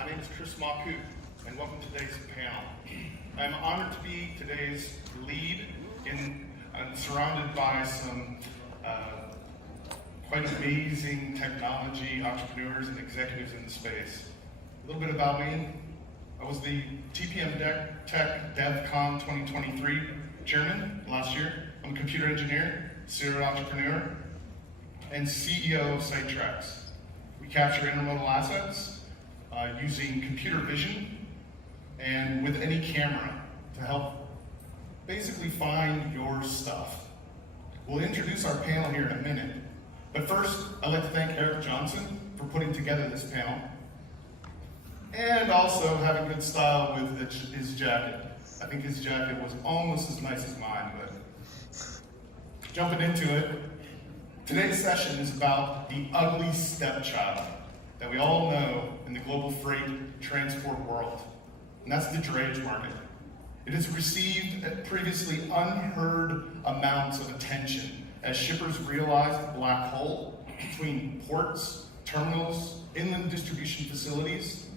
My name is Chris Machut, and welcome to today's panel. I'm honored to be today's lead and surrounded by some quite amazing technology entrepreneurs and executives in the space. A little bit about me. I was the TPM Tech DevCon 2023 chairman last year. I'm a computer engineer, serial entrepreneur, and CEO of SiteTrax. We capture intermodal assets using computer vision and with any camera to help basically find your stuff. We'll introduce our panel here in a minute, but first I'd like to thank Eric Johnson for putting together this panel and also having good style with his jacket. I think his jacket was almost as nice as mine, but jumping into it, today's session is about the ugly stepchild that we all know in the global freight transport world, and that's the drayage market. It has received previously unheard amounts of attention as shippers realize the black hole between ports, terminals, inland distribution facilities,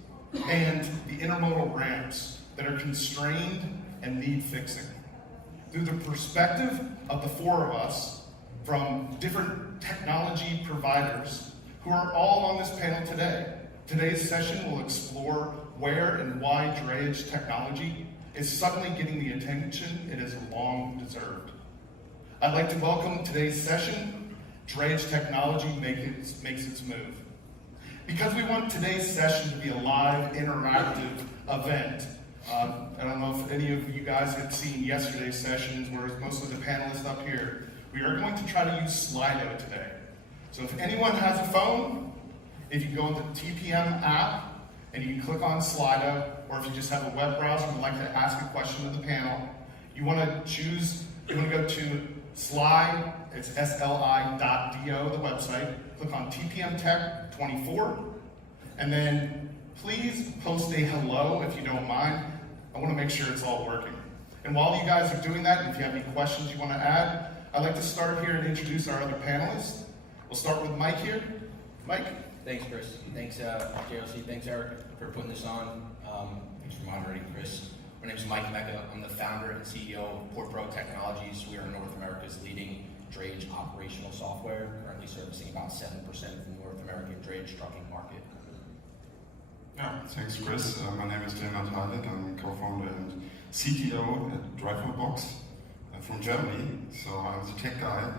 and the intermodal ramps that are constrained and need fixing. Through the perspective of the four of us from different technology providers who are all on this panel today, today's session will explore where and why drayage technology is suddenly getting the attention it has long deserved. I'd like to welcome today's session, Drayage Technology makes its move. Because we want today's session to be a live, interactive event, I don't know if any of you guys had seen yesterday's sessions, whereas most of the panelists up here, we are going to try to use Slido today. So if anyone has a phone, if you go into the TPM app and you click on Slido, or if you just have a web browser and would like to ask a question to the panel, you want to go to Sli, it's sli.do, the website, click on TPM Tech 24, and then please post a hello if you don't mind. I want to make sure it's all working. And while you guys are doing that, and if you have any questions you want to add, I'd like to start here and introduce our other panelists. We'll start with Mike here. Mike. Thanks, Chris. Thanks, JLC. Thanks, Eric, for putting this on. Thanks for moderating, Chris. My name is Mike Mecca. I'm the founder and CEO of PortPro Technologies. We are North America's leading drayage operational software, currently servicing about 7% of the North American drayage trucking market. Yeah, thanks, Chris. My name is Unedited. I'm co-founder and CTO at DriverBox from Germany. So I'm the tech guy.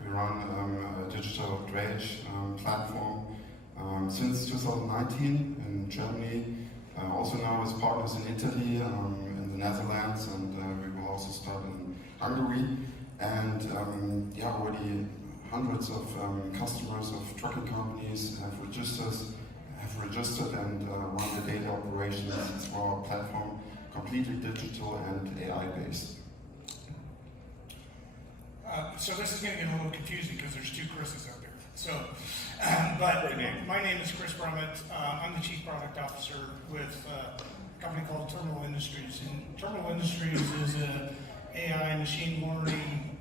We run a digital drayage platform since 2019 in Germany. Also now as partners in Italy, in the Netherlands, and we will also start in Hungary. And already hundreds of customers of trucking companies have registered and run the data operations for our platform, completely digital and AI based. So this is going to get a little confusing because there's two Chris's out there. So, but my name is Chris Brummett. I'm the Chief Product Officer with a company called Terminal Industries. And Terminal Industries is an AI machine learning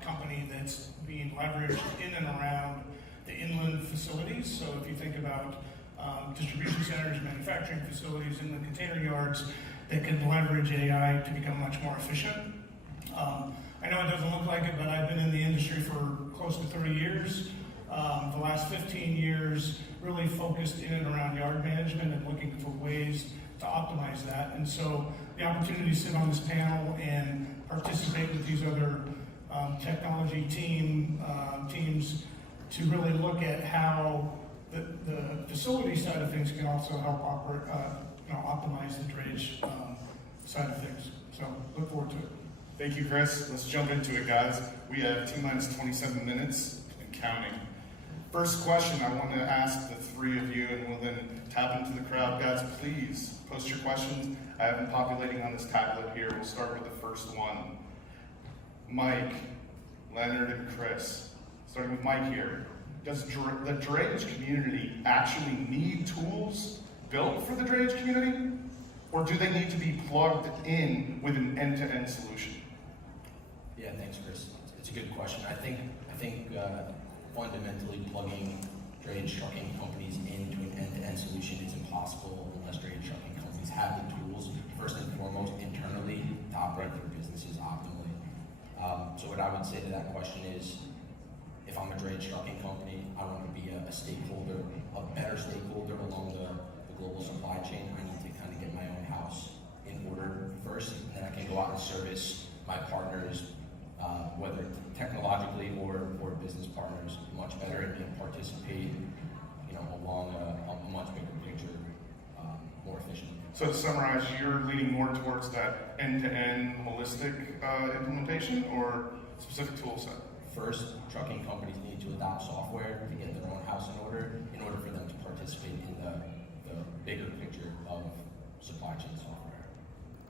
company that's being leveraged in and around the inland facilities. So if you think about distribution centers, manufacturing facilities, and the container yards that can leverage AI to become much more efficient. I know it doesn't look like it, but I've been in the industry for close to 30 years. The last 15 years really focused in and around yard management and looking for ways to optimize that. And so the opportunity to sit on this panel and participate with these other technology teams to really look at how the facility side of things can also help optimize the drayage side of things. So look forward to it. Thank you, Chris. Let's jump into it, guys. We have T-minus 27 minutes and counting. First question I want to ask the three of you, and we'll then tap into the crowd. Guys, please post your questions. I have them populating on this tablet here. We'll start with the first one. Mike, Leonard, and Chris. Starting with Mike here. Does the drayage community actually need tools built for the drayage community? Or do they need to be plugged in with an end-to-end solution? Yeah, thanks, Chris. It's a good question. I think fundamentally plugging drayage trucking companies into an end-to-end solution is impossible unless drayage businesses optimally. So what I would say to that question is, if I'm a drayage trucking company, I want to be a stakeholder, a better stakeholder along the global supply chain. I need to kind of get my own house in order first, and then I can go out and service my partners, whether technologically or business partners, much better and participate, along a much bigger picture, more efficiently. So to summarize, you're leaning more towards that end-to-end holistic implementation or specific tool set? First, trucking companies need to adopt software to get their own house in order for them to participate in the bigger picture of supply chain software.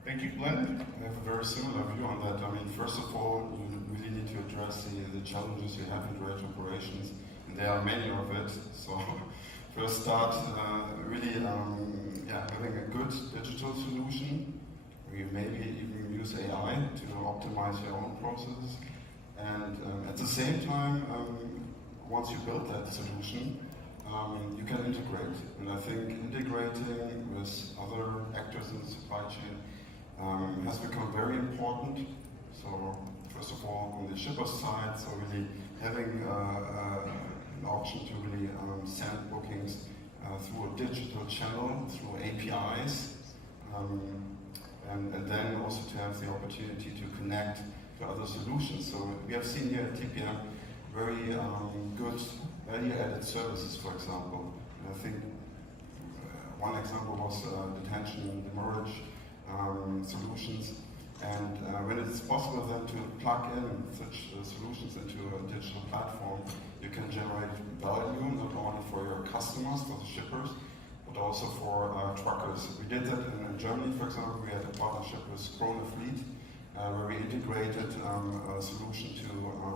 Thank you. Leonard? I have a very similar view on that. I mean, first of all, you really need to address the challenges you have in drayage operations, and there are many of it. So first start really having a good digital solution. We maybe even use AI to optimize your own processes. And at the same time, once you build that solution, you can integrate. And I think integrating with other actors in the supply chain has become very important. So first of all, on the shipper side, so really having an option to really send bookings through a digital channel, through APIs, and then also to have the opportunity to connect to other solutions. So we have seen here at TPM very good value-added services, for example. And I think one example was detention and demurrage solutions. And when it's possible then to plug in such solutions into a digital platform, you can generate value not only for your customers, for the shippers, but also for truckers. We did that in Germany, for example. We had a partnership with Krone Fleet, where we integrated a solution to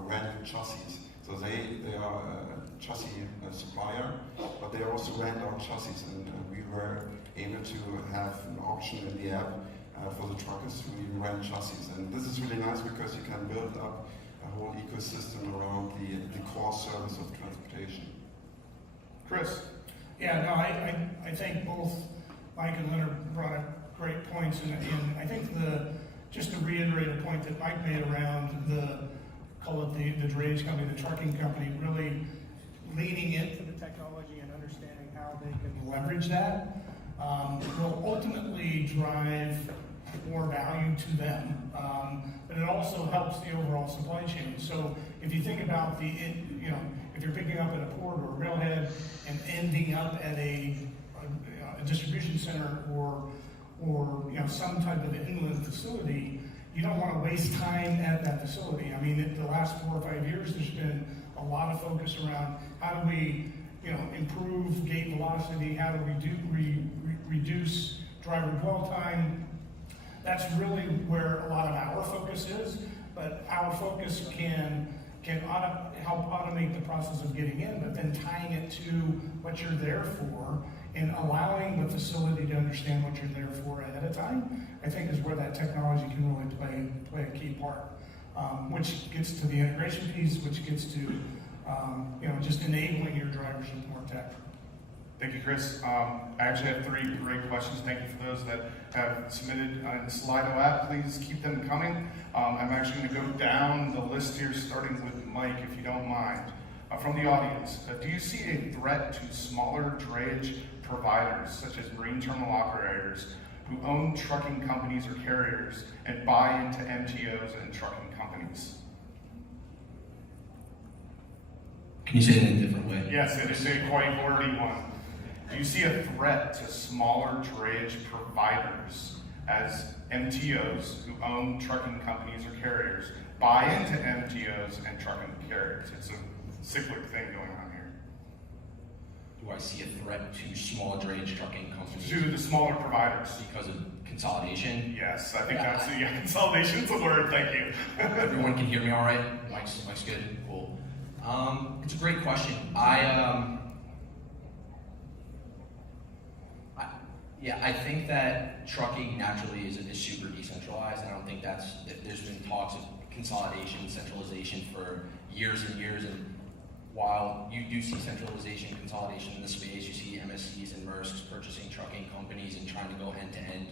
rent chassis. So they are a chassis supplier, but they also rent out chassis, and we were able to have an option in the app for the truckers to even rent chassis. And this is really nice because you can build up a whole ecosystem around the core service of transportation. Chris? Yeah, no, I think both Mike and Leonard brought up great points, and I think just to reiterate a point that Mike made around call it the drayage company, the trucking company, really leaning into the technology and understanding how they can leverage that will ultimately drive more value to them, but it also helps the overall supply chain. So if you think about if you're picking up at a port or a railhead and ending up at a distribution center or some type of inland facility, you don't want to waste time at that facility. I mean, in the last 4 or 5 years, there's been a lot of focus around how do we improve gate velocity, how do we reduce driver dwell time. That's really where a lot of our focus is, but our focus can help automate the process of getting in, but then tying it to what you're there for and allowing the facility to understand what you're there for ahead of time, I think is where that technology can really play a key part, which gets to the integration piece, which gets to just enabling your drivers with more tech. Thank you, Chris. I actually have 3 great questions. Thank you for those that have submitted on the Slido app. Please keep them coming. I'm actually going to go down the list here, starting with Mike, if you don't mind. From the audience, do you see a threat to smaller drayage providers, such as marine terminal operators, who own trucking companies or carriers and buy into MTOs and trucking companies? Can you say it in a different way? Yes, it is a quite wordy one. Do you see a threat to smaller drayage providers as MTOs who own trucking companies or carriers buy into MTOs and trucking carriers? It's a cyclic thing going on here. Do I see a threat to small drayage trucking companies? To the smaller providers. Because of consolidation? Yes, I think consolidation's a word, thank you. Everyone can hear me all right? Mike's good? Cool. It's a great question. I think that trucking naturally is super decentralized. I don't think there's been talks of consolidation, centralization for years and years. And while you do see centralization, consolidation in the space, you see MSCs and Maersk's purchasing trucking companies and trying to go end to end.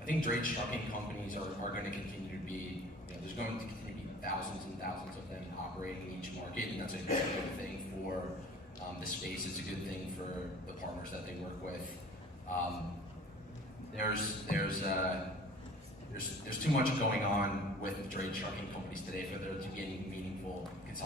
I I think drayage trucking companies are going to continue to be, there's going to continue to be thousands and thousands of them operating in each market, and that's a good thing for the space. It's a good thing for the partners that they work with. There's too much going on with drayage trucking companies today for there to be any meaningful